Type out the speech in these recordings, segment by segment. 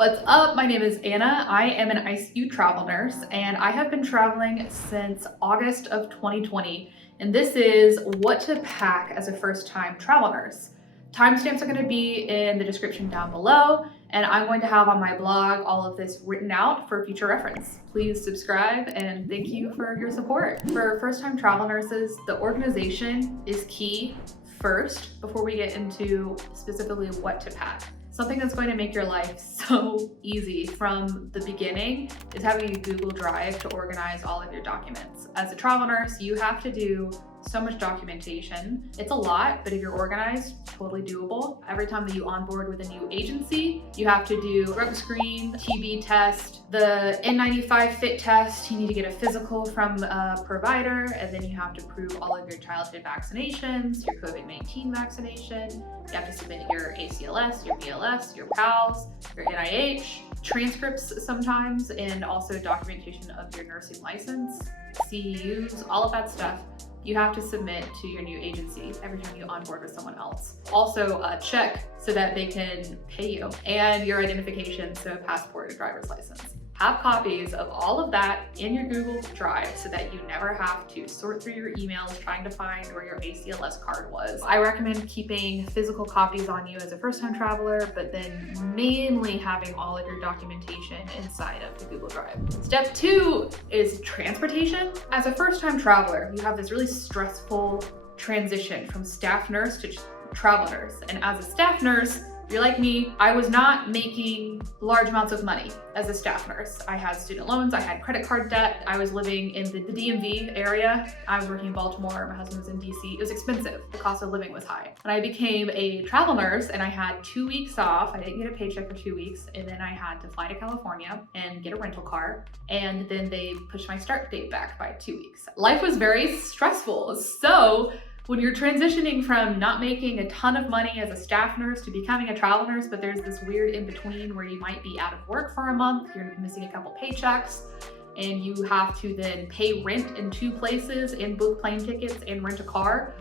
What's up? My name is Anna. I am an ICU travel nurse and I have been traveling since August of 2020. And this is what to pack as a first-time travel nurse. Timestamps are going to be in the description down below, and I'm going to have on my blog all of this written out for future reference. Please subscribe and thank you for your support. For first-time travel nurses, the organization is key first before we get into specifically what to pack. Something that's going to make your life so easy from the beginning is having a Google Drive to organize all of your documents. As a travel nurse, you have to do so much documentation. It's a lot, but if you're organized, totally doable. Every time that you onboard with a new agency, you have to do drug screen, TB test, the N95 fit test. You need to get a physical from a provider, and then you have to prove all of your childhood vaccinations, your COVID-19 vaccination. You have to submit your ACLS, your BLS, your PALS, your NIH, transcripts sometimes, and also documentation of your nursing license, CEUs, all of that stuff. You have to submit to your new agency every time you onboard with someone else. Also a check so that they can pay you, and your identification, so passport and driver's license. Have copies of all of that in your Google Drive so that you never have to sort through your emails trying to find where your ACLS card was. I recommend keeping physical copies on you as a first-time traveler, but then mainly having all of your documentation inside of the Google Drive. Step 2 is transportation. As a first-time traveler, you have this really stressful transition from staff nurse to travel nurse. And as a staff nurse, you're like me, I was not making large amounts of money as a staff nurse. I had student loans, I had credit card debt, I was living in the DMV area. I was working in Baltimore, my husband was in DC. It was expensive, the cost of living was high. When I became a travel nurse and I had 2 weeks off, I didn't get a paycheck for 2 weeks, and then I had to fly to California and get a rental car, and then they pushed my start date back by 2 weeks. Life was very stressful. So when you're transitioning from not making a ton of money as a staff nurse to becoming a travel nurse, but there's this weird in between where you might be out of work for a month, you're missing a couple paychecks, and you have to then pay rent in 2 places and book plane tickets and rent a car.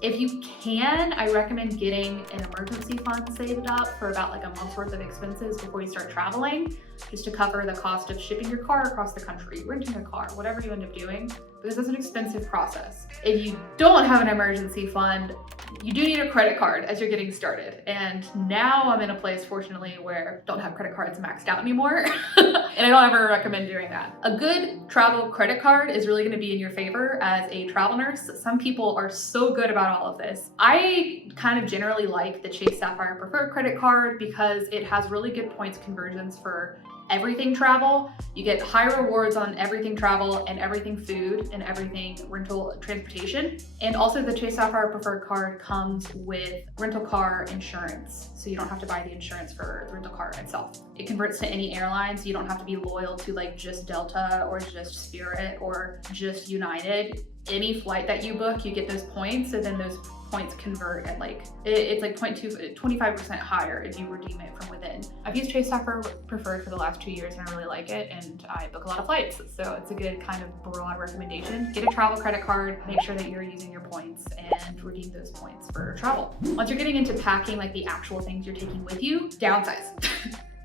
If you can, I recommend getting an emergency fund saved up for about like a month's worth of expenses before you start traveling, just to cover the cost of shipping your car across the country, renting a car, whatever you end up doing, because it's an expensive process. If you don't have an emergency fund, you do need a credit card as you're getting started. And now I'm in a place, fortunately, where I don't have credit cards maxed out anymore. And I don't ever recommend doing that. A good travel credit card is really gonna be in your favor as a travel nurse. Some people are so good about all of this. I kind of generally like the Chase Sapphire Preferred credit card because it has really good points conversions for everything travel. You get high rewards on everything travel and everything food and everything rental transportation. And also the Chase Sapphire Preferred card comes with rental car insurance, so you don't have to buy the insurance for the rental car itself. It converts to any airline, so you don't have to be loyal to like just Delta or just Spirit or just United. Any flight that you book, you get those points, and then those points convert at like, it's like 25% higher if you redeem it from within. I've used Chase Sapphire Preferred for the last 2 years and I really like it, and I book a lot of flights, so it's a good kind of broad recommendation. Get a travel credit card, make sure that you're using your points, and redeem those points for travel. Once you're getting into packing like the actual things you're taking with you, downsize.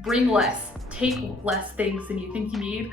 Bring less. Take less things than you think you need.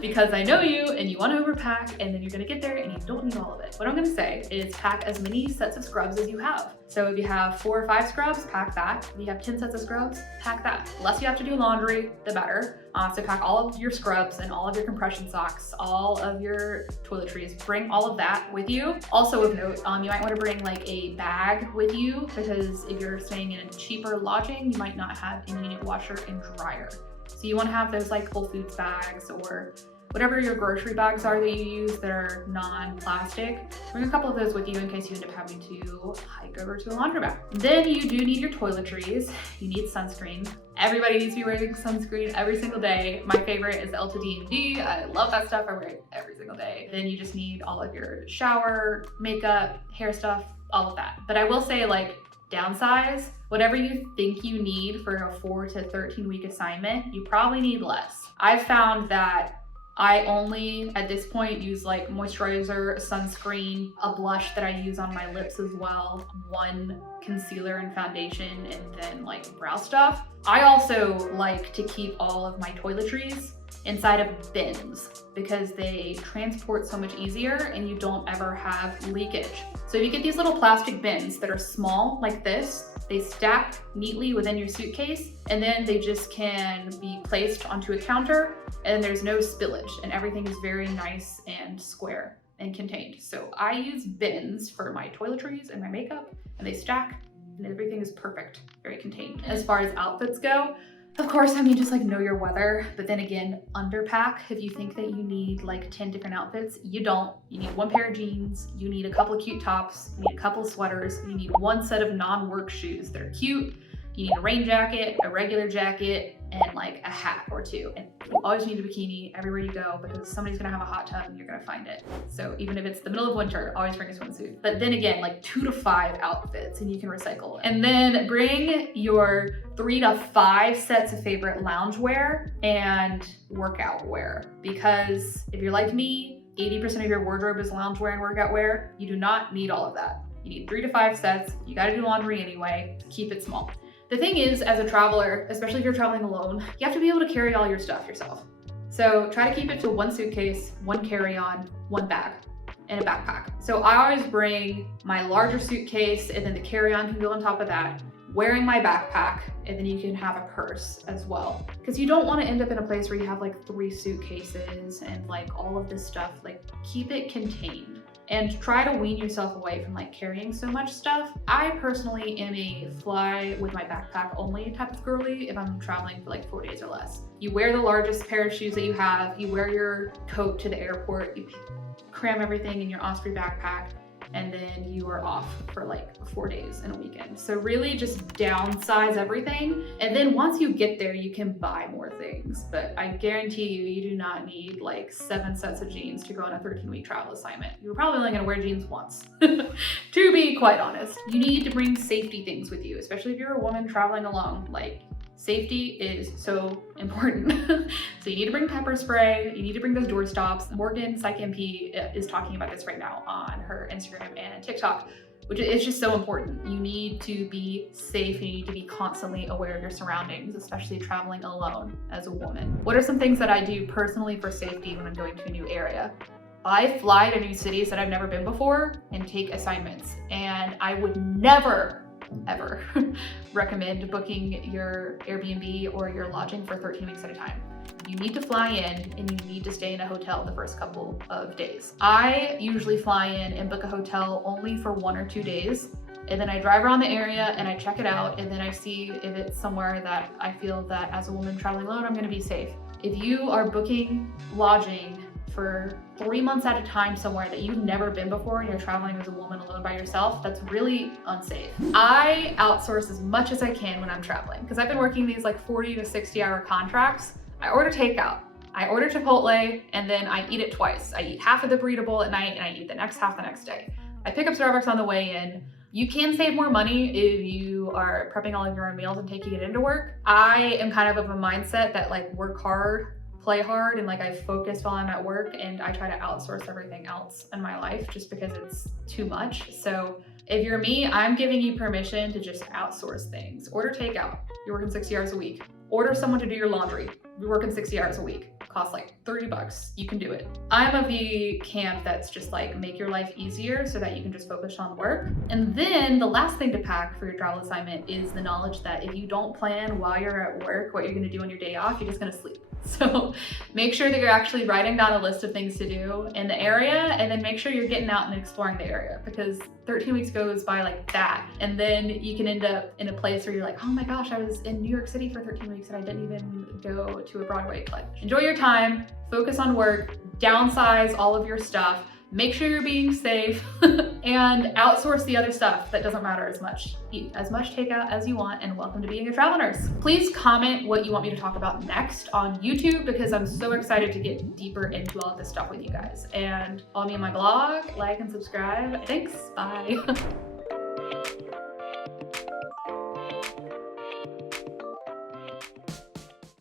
Because I know you and you want to overpack, and then you're going to get there and you don't need all of it. What I'm going to say is pack as many sets of scrubs as you have. So if you have 4 or 5 scrubs, pack that. If you have 10 sets of scrubs, pack that. The less you have to do laundry, the better. So pack all of your scrubs and all of your compression socks, all of your toiletries. Bring all of that with you. Also of note, you might want to bring like a bag with you, because if you're staying in a cheaper lodging, you might not have an unit washer and dryer. So you want to have those like Whole Foods bags or whatever your grocery bags are that you use that are non-plastic. Bring a couple of those with you in case you end up having to hike over to a laundromat. Then you do need your toiletries. You need sunscreen. Everybody needs to be wearing sunscreen every single day. My favorite is L2D&D. I love that stuff. I wear it every single day. Then you just need all of your shower, makeup, hair stuff, all of that. But I will say, like, downsize. Whatever you think you need for a 4 to 13 week assignment, you probably need less. I've found that I only, at this point, use like moisturizer, sunscreen, a blush that I use on my lips as well, one concealer and foundation, and then like brow stuff. I also like to keep all of my toiletries inside of bins because they transport so much easier and you don't ever have leakage. So if you get these little plastic bins that are small like this, they stack neatly within your suitcase, and then they just can be placed onto a counter, and there's no spillage, and everything is very nice and square and contained. So I use bins for my toiletries and my makeup, and they stack, and everything is perfect, very contained. As far as outfits go, of course, I mean, just like know your weather, but then again, underpack. If you think that you need like 10 different outfits, you don't. You need one pair of jeans, you need a couple of cute tops, you need a couple of sweaters, you need one set of non-work shoes that are cute, you need a rain jacket, a regular jacket, and like a hat or two. And you always need a bikini everywhere you go because somebody's gonna have a hot tub and you're gonna find it. So even if it's the middle of winter, always bring a swimsuit. But then again, like 2 to 5 outfits and you can recycle. And then bring your 3 to 5 sets of favorite loungewear and workout wear. Because if you're like me, 80% of your wardrobe is loungewear and workout wear. You do not need all of that. You need 3 to 5 sets. You gotta do laundry anyway. Keep it small. The thing is, as a traveler, especially if you're traveling alone, you have to be able to carry all your stuff yourself. So try to keep it to 1 suitcase, 1 carry-on, 1 bag, and a backpack. So I always bring my larger suitcase, and then the carry-on can go on top of that, wearing my backpack, and then you can have a purse as well. Because you don't want to end up in a place where you have like 3 suitcases and like all of this stuff. Like, keep it contained. And try to wean yourself away from like carrying so much stuff. I personally am a fly with my backpack only type of girly if I'm traveling for like 4 days or less. You wear the largest pair of shoes that you have, you wear your coat to the airport, you cram everything in your Osprey backpack, and then you are off for like 4 days and a weekend. So really just downsize everything. And then once you get there, you can buy more things. But I guarantee you, you do not need like 7 sets of jeans to go on a 13-week travel assignment. You're probably only gonna wear jeans once, to be quite honest. You need to bring safety things with you, especially if you're a woman traveling alone. Like, safety is so important. So you need to bring pepper spray, you need to bring those door stops. Morgan, PsychMP, is talking about this right now on her Instagram and TikTok, which is just so important. You need to be safe, you need to be constantly aware of your surroundings, especially traveling alone as a woman. What are some things that I do personally for safety when I'm going to a new area? I fly to new cities that I've never been before and take assignments, and I would never ever recommend booking your Airbnb or your lodging for 13 weeks at a time. You need to fly in and you need to stay in a hotel the first couple of days. I usually fly in and book a hotel only for 1 or 2 days, and then I drive around the area and I check it out, and then I see if it's somewhere that I feel that as a woman traveling alone, I'm gonna be safe. If you are booking lodging for 3 months at a time somewhere that you've never been before and you're traveling as a woman alone by yourself, that's really unsafe. I outsource as much as I can when I'm traveling because I've been working these like 40 to 60 hour contracts. I order takeout. I order Chipotle and then I eat it twice. I eat half of the burrito bowl at night and I eat the next half the next day. I pick up Starbucks on the way in. You can save more money if you are prepping all of your own meals and taking it into work. I am kind of a mindset that like work hard, play hard, and like I focus while I'm at work, and I try to outsource everything else in my life just because it's too much. So if you're me, I'm giving you permission to just outsource things. Order takeout. You're working 60 hours a week. Order someone to do your laundry. You're working 60 hours a week. Costs like $30. You can do it. I'm of the camp that's just like make your life easier so that you can just focus on work. And then the last thing to pack for your travel assignment is the knowledge that if you don't plan while you're at work what you're gonna do on your day off, you're just gonna sleep. So make sure that you're actually writing down a list of things to do in the area, and then make sure you're getting out and exploring the area, because 13 weeks goes by like that. And then you can end up in a place where you're like, oh my gosh, I was in New York City for 13 weeks and I didn't even go to a Broadway play. Enjoy your time, focus on work, downsize all of your stuff, make sure you're being safe, and outsource the other stuff that doesn't matter as much. Eat as much takeout as you want, and welcome to being a travel nurse. Please comment what you want me to talk about next on YouTube, because I'm so excited to get deeper into all of this stuff with you guys. And follow me on my blog, like and subscribe. Thanks, bye.